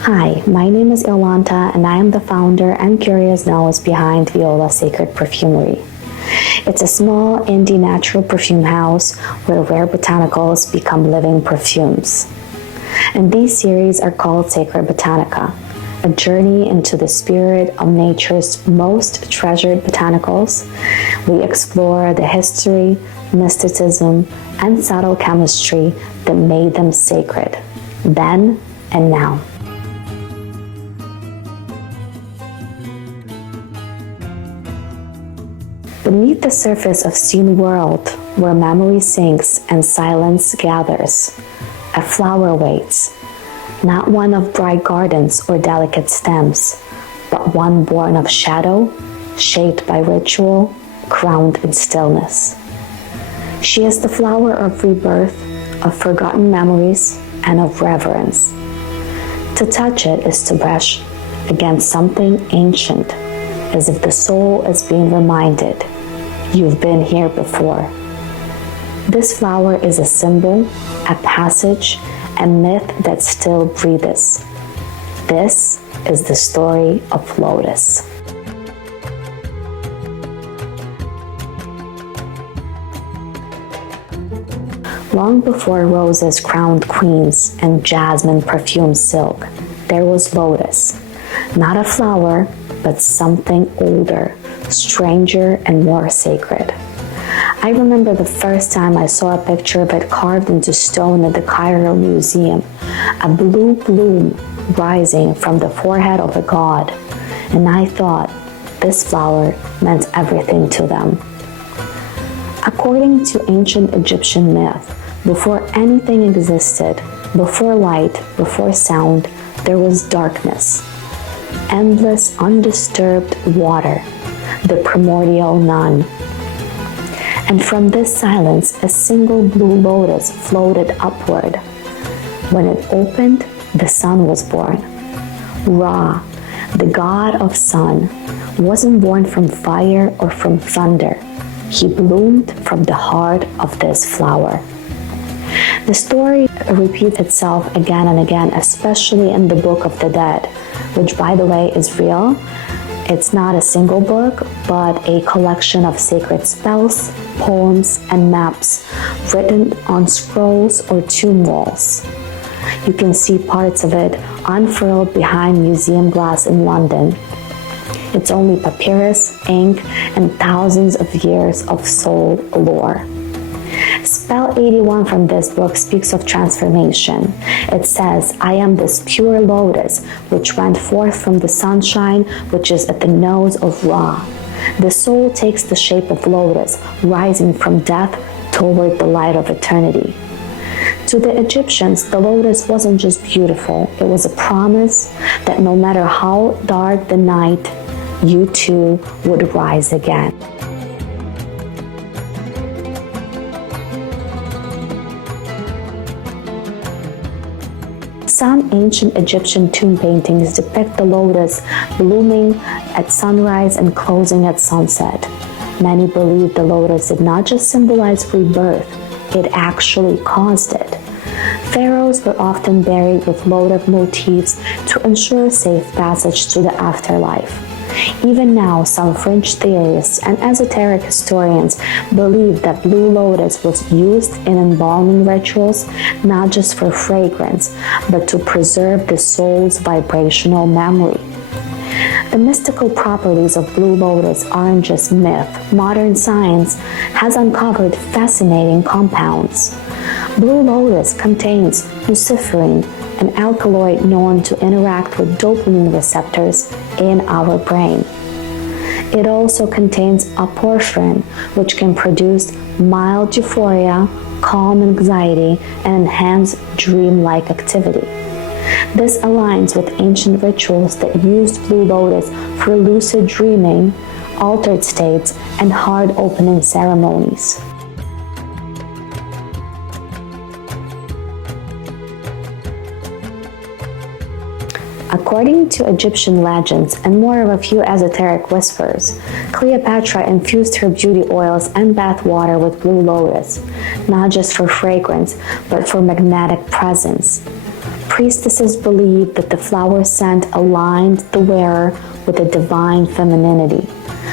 Hi, my name is Ilanta and I am the founder and curious nose behind Viola Sacred Perfumery. It's a small indie natural perfume house where rare botanicals become living perfumes. And these series are called Sacred Botanica, a journey into the spirit of nature's most treasured botanicals. We explore the history, mysticism, and subtle chemistry that made them sacred, then and now. Beneath the surface of seen world, where memory sinks and silence gathers, a flower waits, not one of bright gardens or delicate stems, but one born of shadow, shaped by ritual, crowned in stillness. She is the flower of rebirth, of forgotten memories, and of reverence. To touch it is to brush against something ancient, as if the soul is being reminded, you've been here before. This flower is a symbol, a passage, a myth that still breathes. This is the story of Lotus. Long before roses crowned queens and jasmine perfumed silk, there was Lotus. Not a flower, but something older, stranger, and more sacred. I remember the first time I saw a picture of it carved into stone at the Cairo Museum, a blue bloom rising from the forehead of a god, and I thought this flower meant everything to them. According to ancient Egyptian myth, before anything existed, before light, before sound, there was darkness, endless undisturbed water, the primordial none. And from this silence, a single blue lotus floated upward. When it opened, the sun was born. Ra, the god of sun, wasn't born from fire or from thunder. He bloomed from the heart of this flower. The story repeats itself again and again, especially in the Book of the Dead, which, by the way, is real. It's not a single book, but a collection of sacred spells, poems, and maps written on scrolls or tomb walls. You can see parts of it unfurled behind museum glass in London. It's only papyrus, ink, and thousands of years of soul lore. Spell 81 from this book speaks of transformation. It says, I am this pure lotus, which went forth from the sunshine, which is at the nose of Ra. The soul takes the shape of lotus, rising from death toward the light of eternity. To the Egyptians, the lotus wasn't just beautiful, it was a promise that no matter how dark the night, you too would rise again. Some ancient Egyptian tomb paintings depict the lotus blooming at sunrise and closing at sunset. Many believe the lotus did not just symbolize rebirth, it actually caused it. Pharaohs were often buried with lotus motifs to ensure safe passage to the afterlife. Even now, some French theorists and esoteric historians believe that blue lotus was used in embalming rituals, not just for fragrance, but to preserve the soul's vibrational memory. The mystical properties of blue lotus aren't just myth. Modern science has uncovered fascinating compounds. Blue lotus contains luciferin, an alkaloid known to interact with dopamine receptors in our brain. It also contains aporphyrin, which can produce mild euphoria, calm anxiety, and enhance dreamlike activity. This aligns with ancient rituals that used blue lotus for lucid dreaming, altered states, and heart opening ceremonies. According to Egyptian legends and more of a few esoteric whispers, Cleopatra infused her beauty oils and bath water with blue lotus, not just for fragrance, but for magnetic presence. Priestesses believed that the flower scent aligned the wearer with a divine femininity,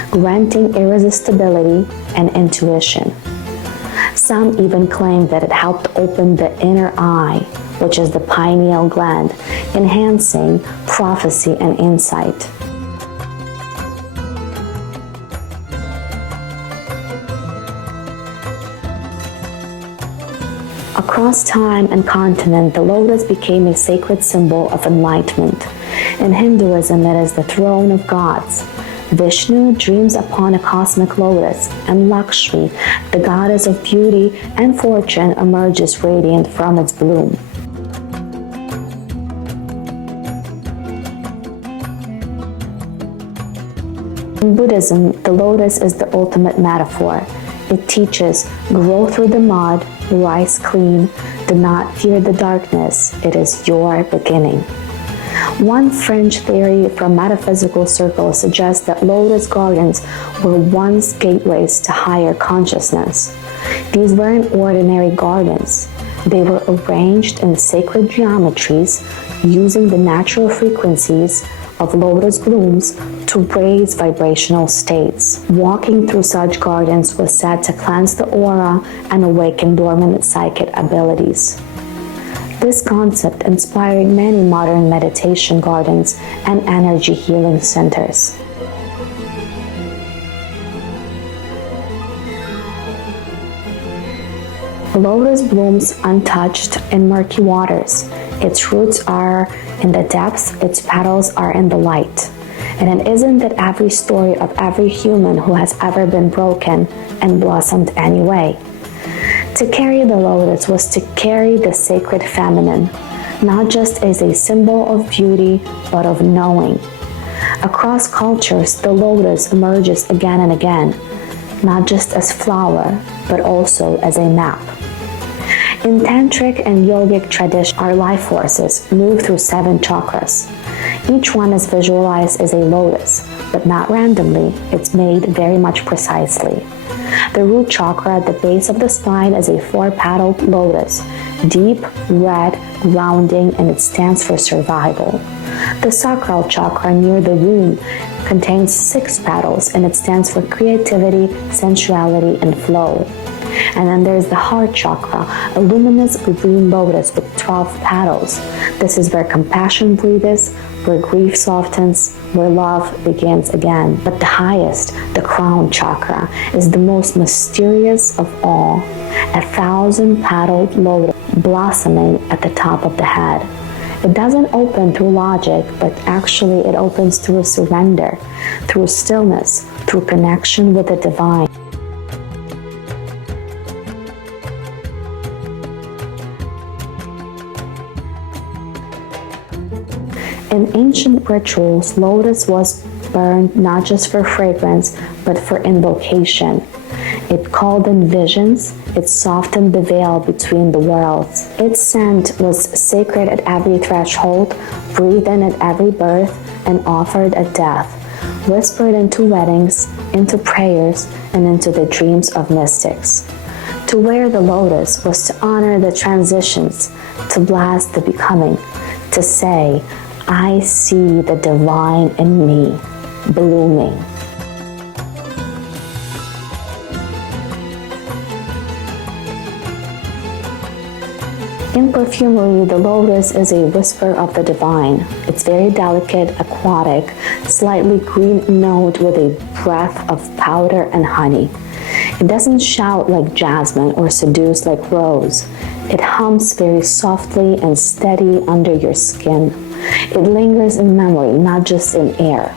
granting irresistibility and intuition. Some even claimed that it helped open the inner eye, which is the pineal gland, enhancing prophecy and insight. Across time and continent, the lotus became a sacred symbol of enlightenment. In Hinduism, it is the throne of gods. Vishnu dreams upon a cosmic lotus, and Lakshmi, the goddess of beauty and fortune, emerges radiant from its bloom. In Buddhism, the lotus is the ultimate metaphor. It teaches, grow through the mud, rise clean, do not fear the darkness, it is your beginning. One fringe theory from metaphysical circles suggests that lotus gardens were once gateways to higher consciousness. These weren't ordinary gardens. They were arranged in sacred geometries using the natural frequencies of lotus blooms to raise vibrational states. Walking through such gardens was said to cleanse the aura and awaken dormant psychic abilities. This concept inspired many modern meditation gardens and energy healing centers. Lotus blooms untouched in murky waters. Its roots are in the depths, its petals are in the light. And it isn't that every story of every human who has ever been broken and blossomed anyway. To carry the lotus was to carry the sacred feminine, not just as a symbol of beauty, but of knowing. Across cultures, the lotus emerges again and again, not just as flower, but also as a map. In tantric and yogic tradition, our life forces move through 7 chakras. Each one is visualized as a lotus, but not randomly, it's made very much precisely. The root chakra at the base of the spine is a 4-petaled lotus, deep, red, grounding, and it stands for survival. The sacral chakra near the womb contains 6 petals and it stands for creativity, sensuality, and flow. And then there's the heart chakra, a luminous green lotus with 12 petals. This is where compassion breathes, where grief softens, where love begins again. But the highest, the crown chakra, is the most mysterious of all, a 1,000-petaled lotus blossoming at the top of the head. It doesn't open through logic, but actually it opens through surrender, through stillness, through connection with the divine. In ancient rituals, lotus was burned not just for fragrance, but for invocation. It called in visions, it softened the veil between the worlds. Its scent was sacred at every threshold, breathed in at every birth, and offered at death, whispered into weddings, into prayers, and into the dreams of mystics. To wear the lotus was to honor the transitions, to blast the becoming, to say, I see the divine in me, blooming. In perfumery, the lotus is a whisper of the divine. It's very delicate, aquatic, slightly green note with a breath of powder and honey. It doesn't shout like jasmine or seduce like rose. It hums very softly and steady under your skin. It lingers in memory, not just in air.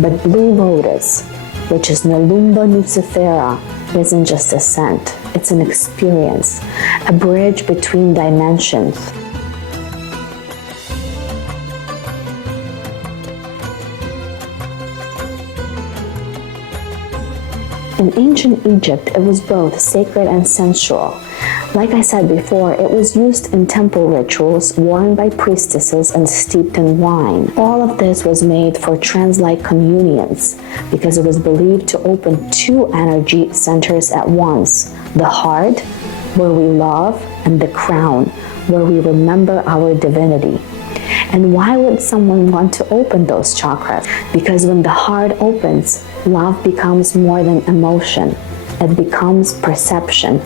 But blue lotus, which is Nelumba nucifera, isn't just a scent, it's an experience, a bridge between dimensions. In ancient Egypt, it was both sacred and sensual. Like I said before, it was used in temple rituals, worn by priestesses and steeped in wine. All of this was made for trance-like communions because it was believed to open 2 energy centers at once, the heart where we love, and the crown, where we remember our divinity. And why would someone want to open those chakras? Because when the heart opens, love becomes more than emotion. It becomes perception.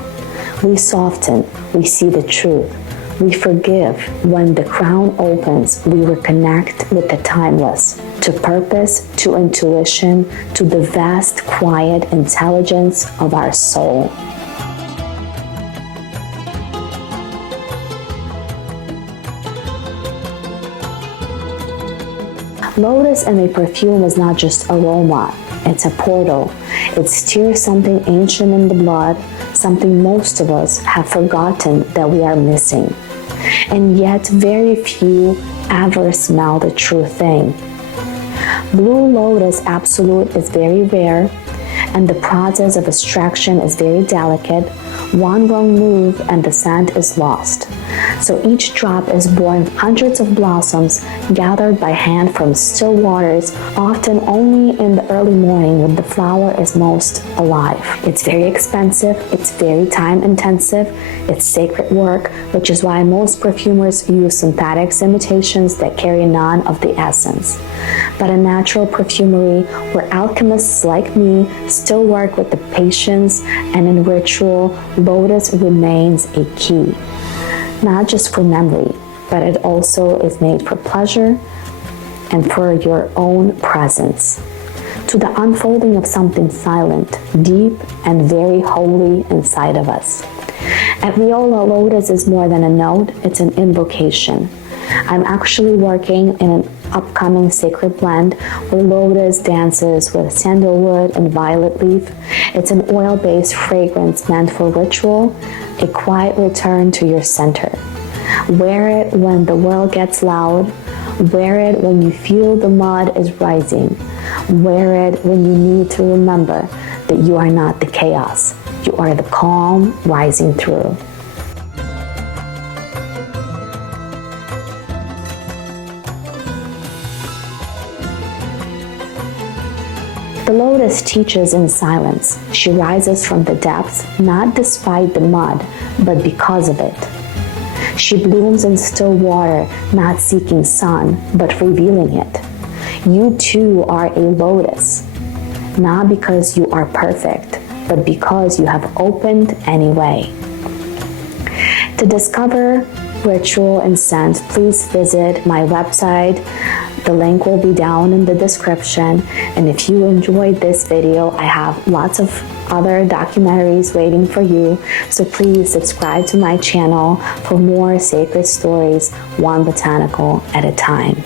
We soften, we see the truth. We forgive. When the crown opens, we reconnect with the timeless, to purpose, to intuition, to the vast, quiet intelligence of our soul. Lotus in a perfume is not just aroma, it's a portal. It stirs something ancient in the blood, something most of us have forgotten that we are missing. And yet very few ever smell the true thing. Blue Lotus Absolute is very rare, and the process of extraction is very delicate. One wrong move and the scent is lost. So each drop is born of hundreds of blossoms gathered by hand from still waters, often only in the early morning when the flower is most alive. It's very expensive, it's very time intensive, it's sacred work, which is why most perfumers use synthetics imitations that carry none of the essence. But a natural perfumery where alchemists like me still work with the patience, and in ritual, Lotus remains a key. Not just for memory, but it also is made for pleasure and for your own presence. To the unfolding of something silent, deep, and very holy inside of us. At Viola, Lotus is more than a note, it's an invocation. I'm actually working in an upcoming sacred blend where Lotus dances with sandalwood and violet leaf. It's an oil-based fragrance meant for ritual, a quiet return to your center. Wear it when the world gets loud. Wear it when you feel the mud is rising. Wear it when you need to remember that you are not the chaos. You are the calm rising through. The Lotus teaches in silence. She rises from the depths, not despite the mud, but because of it. She blooms in still water, not seeking sun, but revealing it. You too are a lotus, not because you are perfect, but because you have opened anyway. To discover ritual and scent, please visit my website. The link will be down in the description. And if you enjoyed this video, I have lots of other documentaries waiting for you. So please subscribe to my channel for more sacred stories, one botanical at a time.